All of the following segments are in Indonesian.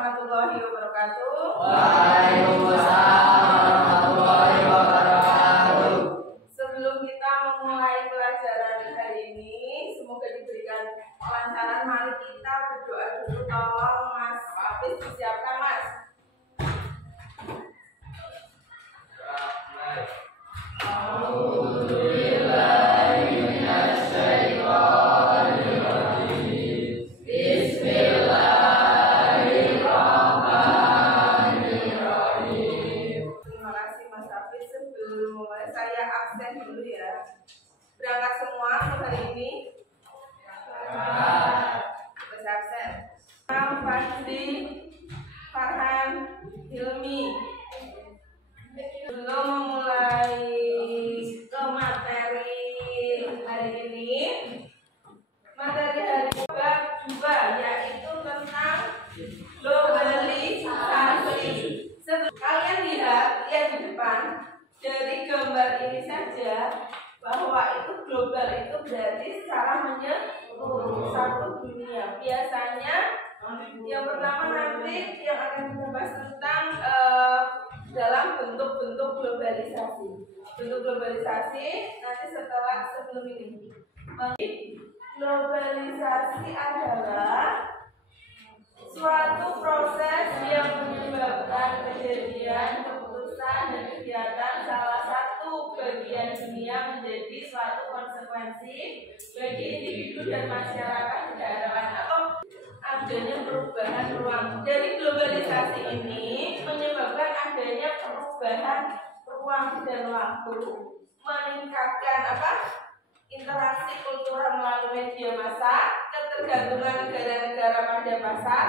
warahmatullahi wabarakatuh. Waalaikumsalam warahmatullahi wabarakatuh. Sebelum kita memulai pelajaran hari ini, semoga diberikan kelancaran. Mari kita berdoa dulu. Tolong Mas Hafiz disiapkan, Mas. Berangkat semua untuk hari ini. Bisa absen. Fadli, Farhan, Hilmi. Sebelum memulai ke materi hari ini, materi hari kedua yaitu tentang globalisasi. Kalian lihat di depan dari gambar ini saja bahwa itu global itu berarti secara menyeluruh satu dunia. Biasanya yang pertama nanti yang akan kita bahas tentang dalam bentuk-bentuk globalisasi. Bentuk globalisasi nanti sebelum ini. Globalisasi adalah suatu proses yang menyebabkan kejadian, keputusan dan kegiatan salah satu bagian dunia menjadi suatu konsekuensi bagi individu dan masyarakat di daerah lain atau adanya perubahan ruang. Dari globalisasi ini menyebabkan adanya perubahan ruang dan waktu, meningkatkan interaksi kultural melalui media massa, ketergantungan negara-negara pada pasar,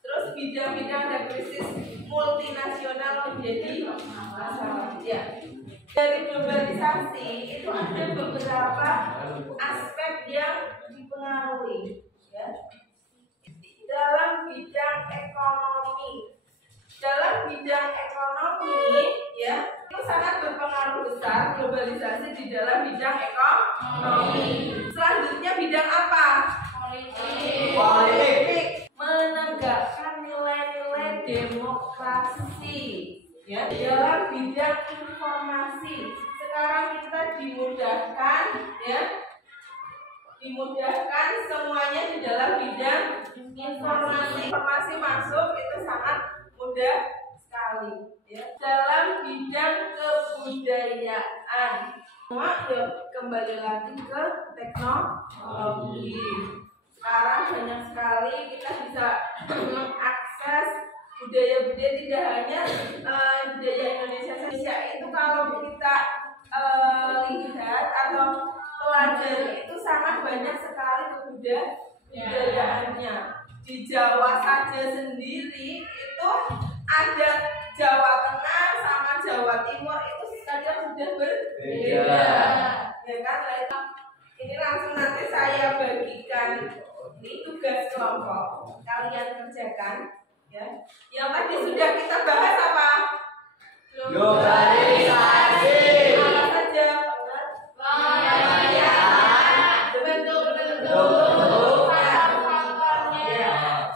terus bidang-bidang dan krisis multinasional menjadi masalah. Ya. Dari globalisasi itu ada beberapa aspek yang dipengaruhi, ya. Dalam bidang ekonomi, ya, itu sangat berpengaruh besar globalisasi di dalam bidang ekonomi. Selanjutnya bidang apa? Politik. Menegakkan nilai-nilai demokrasi, ya. Dalam bidang informasi, sekarang kita dimudahkan, ya. Dimudahkan semuanya di dalam bidang informasi. Informasi masuk itu sangat mudah sekali, ya. Dalam bidang kebudayaan, ya, kembali lagi ke teknologi. Sekarang banyak sekali kita bisa mengakses budaya-budaya, tidak hanya budaya Indonesia itu. Kalau kita lihat atau pelajari itu sangat banyak sekali kebudayaannya. Di Jawa saja sendiri itu ada Jawa Tengah sama Jawa Timur itu kadang sudah berbeda, ya kan? Ini langsung nanti saya bagikan ini tugas kelompok, kalian kerjakan, ya. Yang tadi sudah kita bahas apa? Globalisasi. Apa saja?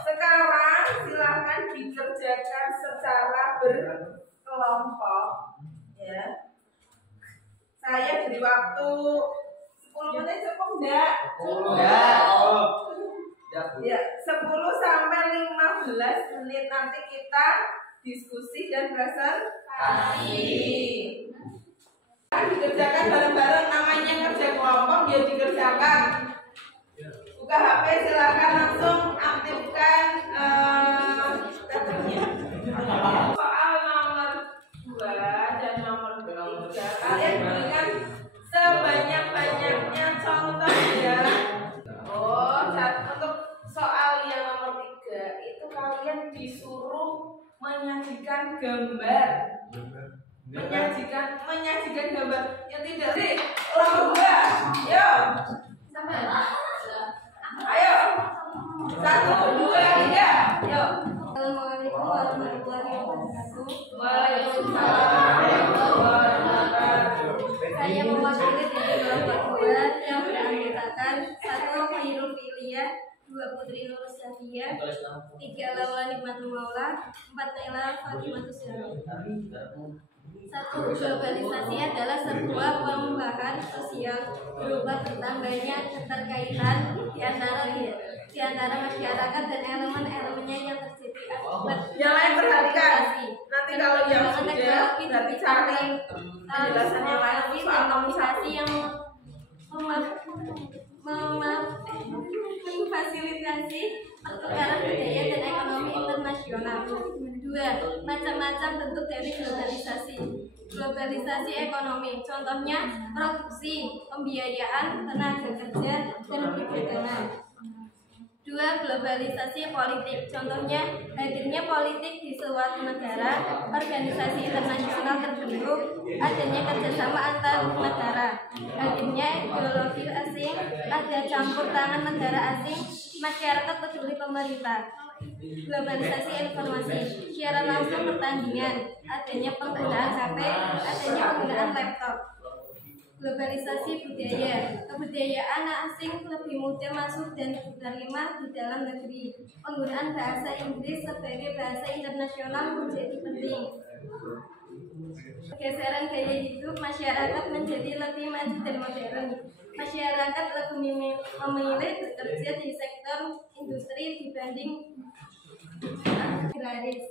Sekarang silahkan dikerjakan secara berkelompok, ya. Saya beri waktu 10 menit, cukup enggak? Ya, 10 sampai 15 menit nanti kita diskusi dan presentasi. Dikerjakan bareng-bareng, namanya kerja kelompok, dia dikerjakan. Buka HP, silakan langsung aktifkan daftarnya. Soal nomor 2 dan nomor 3 kalian berikan sebanyak-banyaknya contoh, ya. Untuk soal yang nomor 3 itu kalian disuruh menyajikan gambar. Menyajikan gambar yang tidak sih lomba. Yo. Ayo. Putri Nur Syafia. 3 Laula Nikmatul Maula. 4 Naila Fatimatus Zahra. 1. Globalisasi adalah sebuah perubahan sosial berupa bertambahnya keterkaitan di antara masyarakat dan elemen-elemennya yang terjadi akibat Yang lain perhatikan. Nanti kalau yang sudah teknologi berarti cari penjelasan yang lain dan soal komunikasi yang memfasilitasi pertukaran budaya dan ekonomi internasional. 2. Macam-macam bentuk dari globalisasi. Globalisasi ekonomi, contohnya produksi, pembiayaan, tenaga kerja, dan perdagangan. 2. Globalisasi politik, contohnya hadirnya politik di suatu negara, organisasi internasional terbentuk, adanya kerjasama antar negara, hadirnya ideologi asing, ada campur tangan negara asing, masyarakat peduli pemerintah. Globalisasi informasi, siaran langsung pertandingan, adanya penggunaan HP, adanya penggunaan laptop. Globalisasi budaya, kebudayaan asing lebih mudah masuk dan diterima di dalam negeri. Penggunaan bahasa Inggris sebagai bahasa internasional menjadi penting. Pergeseran gaya hidup masyarakat menjadi lebih maju dan modern. Masyarakat lebih memilih bekerja di sektor industri dibanding agraris.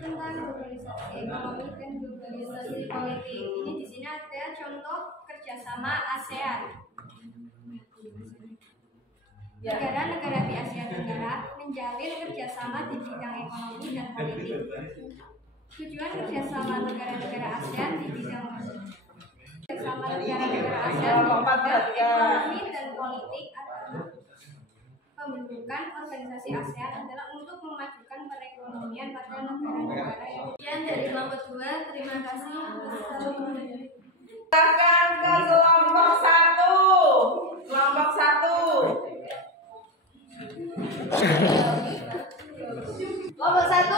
Tentang globalisasi ekonomi dan globalisasi politik. Ini di sini ada contoh kerjasama ASEAN. Negara-negara di Asia Tenggara menjalin kerjasama di bidang ekonomi dan politik. Tujuan kerjasama negara-negara ASEAN di bidang kerjasama negara-negara ASEAN di bidang ekonomi dan politik adalah pembentukan organisasi ASEAN adalah untuk memajukan perekonomian pada negara-negara yang sekian dari kelompok 2. Terima kasih. Silakan ke kelompok 1. Kelompok 1. Kelompok 1.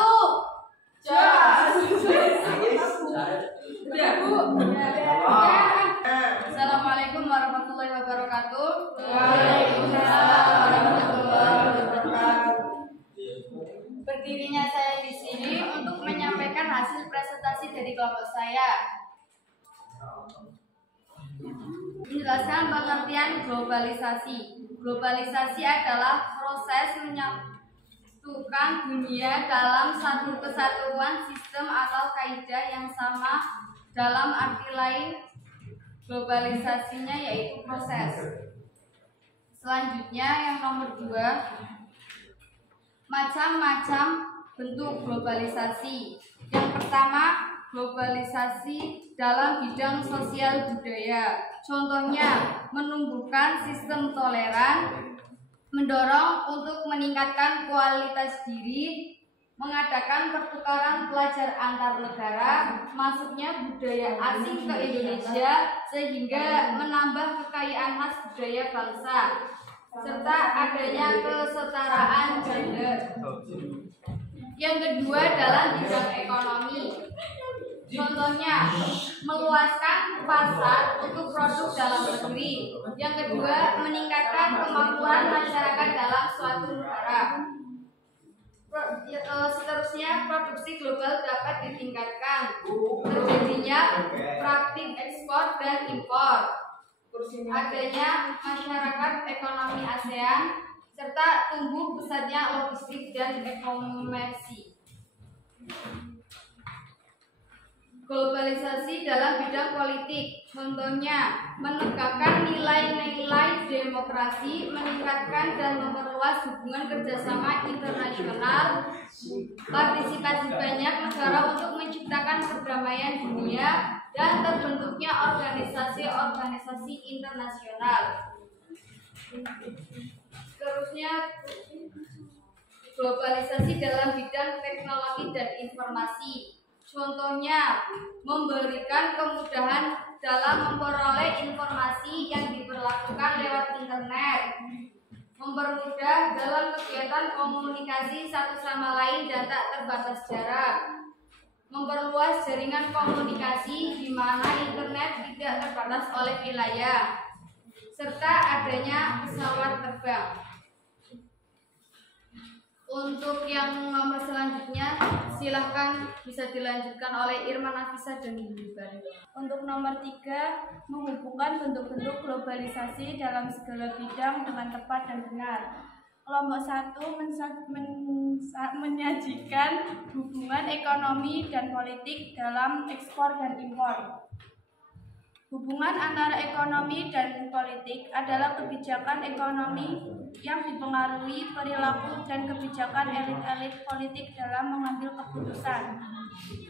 Jos. Assalamualaikum warahmatullahi wabarakatuh. Waalaikumsalam warahmatullahi wabarakatuh. Berdirinya saya di sini untuk menyampaikan hasil presentasi dari kelompok saya. Menjelaskan pengertian globalisasi. Globalisasi adalah proses menyatukan dunia dalam satu kesatuan sistem atau kaidah yang sama. Dalam arti lain, globalisasinya yaitu proses. Selanjutnya yang nomor 2, macam-macam bentuk globalisasi. Yang pertama, globalisasi dalam bidang sosial budaya. Contohnya, menumbuhkan sistem toleran, mendorong untuk meningkatkan kualitas diri, mengadakan pertukaran pelajar antar negara, masuknya budaya asing ke Indonesia sehingga menambah kekayaan khas budaya bangsa, serta adanya kesetaraan gender. Yang kedua dalam bidang ekonomi. Contohnya, meluaskan pasar untuk produk dalam negeri. Yang kedua, meningkatkan kemampuan masyarakat dalam suatu negara. Seterusnya, produksi global dapat ditingkatkan. Terjadinya praktik ekspor dan impor. Adanya masyarakat ekonomi ASEAN, serta tumbuh besarnya logistik dan e-komersi. Globalisasi dalam bidang politik, contohnya menegakkan nilai-nilai demokrasi, meningkatkan dan memperluas hubungan kerjasama internasional, partisipasi banyak negara untuk menciptakan perdamaian dunia, dan terbentuknya organisasi-organisasi internasional. Seterusnya, globalisasi dalam bidang teknologi dan informasi. Contohnya, memberikan kemudahan dalam memperoleh informasi yang diperlakukan lewat internet, mempermudah dalam kegiatan komunikasi satu sama lain dan tak terbatas jarak, memperluas jaringan komunikasi di mana internet tidak terbatas oleh wilayah, serta adanya pesawat terbang. Untuk yang nomor selanjutnya, silahkan bisa dilanjutkan oleh Irma Nafisa dan Yulibar. Untuk nomor 3, menghubungkan bentuk-bentuk globalisasi dalam segala bidang dengan tepat dan benar. Kelompok 1 menyajikan hubungan ekonomi dan politik dalam ekspor dan impor. Hubungan antara ekonomi dan politik adalah kebijakan ekonomi yang dipengaruhi perilaku dan kebijakan elit-elit politik dalam mengambil keputusan.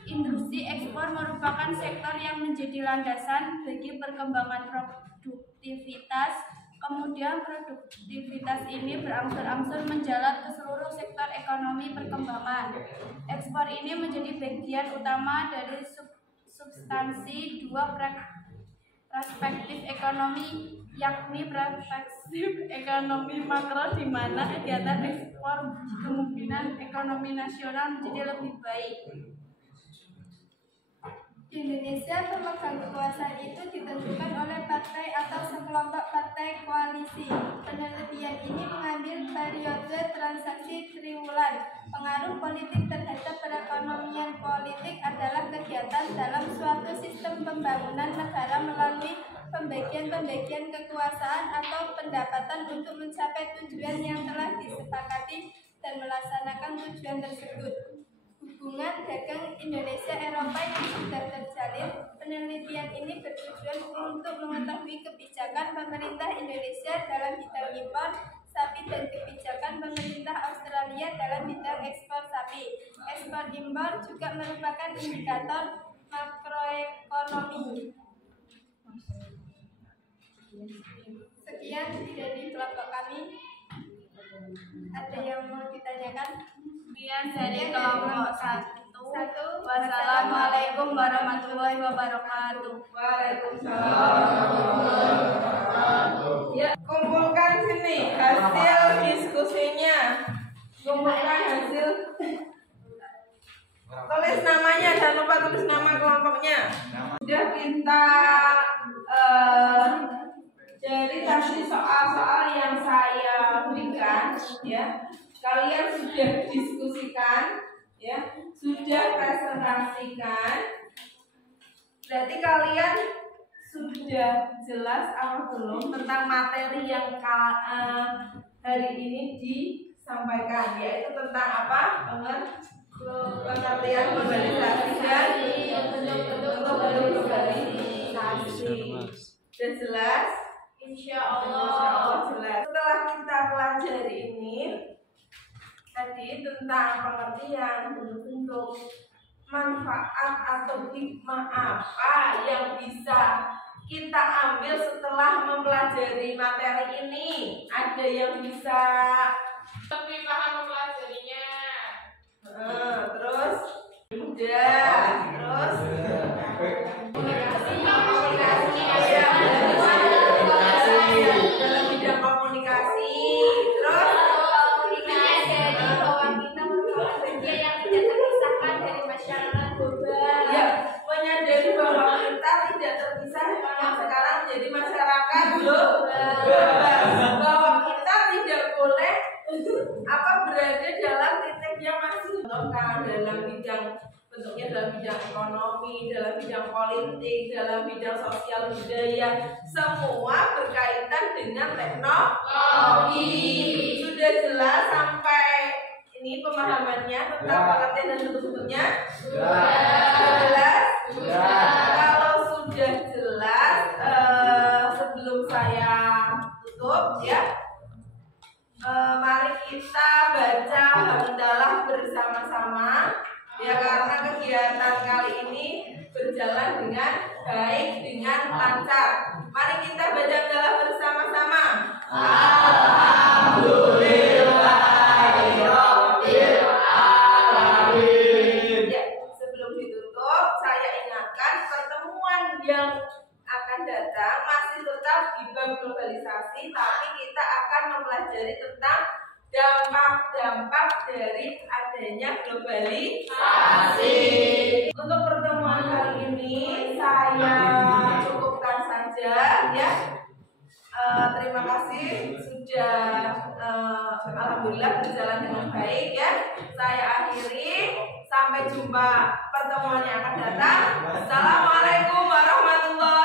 Industri ekspor merupakan sektor yang menjadi landasan bagi perkembangan produktivitas. Kemudian produktivitas ini berangsur-angsur menjalar ke seluruh sektor ekonomi perkembangan. Ekspor ini menjadi bagian utama dari substansi dua perspektif ekonomi, yakni perspektif ekonomi makro di mana kegiatan ekspor kemungkinan ekonomi nasional menjadi lebih baik. Indonesia pemegang kekuasaan itu ditentukan oleh partai atau sekelompok partai koalisi. Penelitian ini mengambil periode transaksi triwulan. Pengaruh politik terhadap perekonomian politik adalah kegiatan dalam suatu sistem pembangunan negara melalui pembagian kekuasaan atau pendapatan untuk mencapai tujuan yang telah disepakati dan melaksanakan tujuan tersebut. Hubungan dagang Indonesia-Eropa yang sudah terjalin, penelitian ini bertujuan untuk mengetahui kebijakan pemerintah Indonesia dalam bidang impor sapi dan kebijakan pemerintah Australia dalam bidang ekspor sapi. Ekspor impor juga merupakan indikator makroekonomi. Sekian dari kelompok kami. Ada yang mau ditanyakan? Sekian dari kelompok 1. Wassalamualaikum warahmatullahi wabarakatuh. Waalaikumsalam. Ya, kumpulkan sini hasil diskusinya. Kumpulkan hasil. Tulis namanya, jangan lupa tulis nama kelompoknya. Sudah kita dari tadi soal-soal yang saya berikan, ya. Kalian sudah diskusikan, ya, sudah presentasikan. Berarti kalian sudah jelas apa belum tentang materi yang hari ini disampaikan, yaitu tentang apa? Pengertian globalisasi dan bentuk-bentuk globalisasi. Sudah jelas? Insya Allah jelas. Setelah kita pelajari ini tadi tentang pengertian bentuk-bentuk, manfaat atau hikmah apa yang bisa kita ambil setelah mempelajari materi ini. Ada yang bisa lebih paham mempelajarinya, terus mudah, terus komunikasi ya, dalam bidang komunikasi, terus menyadari bahwa kita tidak terpisah yang sekarang menjadi masyarakat global, bahwa kita tidak boleh berada dalam titik yang masih dalam bidang bentuknya, dalam bidang ekonomi, dalam bidang politik, dalam bidang sosial budaya, semua berkaitan dengan teknologi. Sudah jelas sampai ini pemahamannya tentang pengertian dan bentuk-bentuknya? Sudah jelas? Kalau sudah jelas, sebelum saya tutup ya, mari kita baca hamdalah bersama-sama ya, karena kegiatan kali ini berjalan dengan baik, dengan lancar. Mari kita baca hamdalah bersama-sama. Alhamdulillah. Yang akan datang masih tetap di bab globalisasi, tapi kita akan mempelajari tentang dampak-dampak dari adanya globalisasi. Untuk pertemuan kali ini saya cukupkan saja ya. sudah alhamdulillah berjalan dengan baik ya. Saya akhiri, sampai jumpa pertemuan yang akan datang. Assalamualaikum warahmatullahi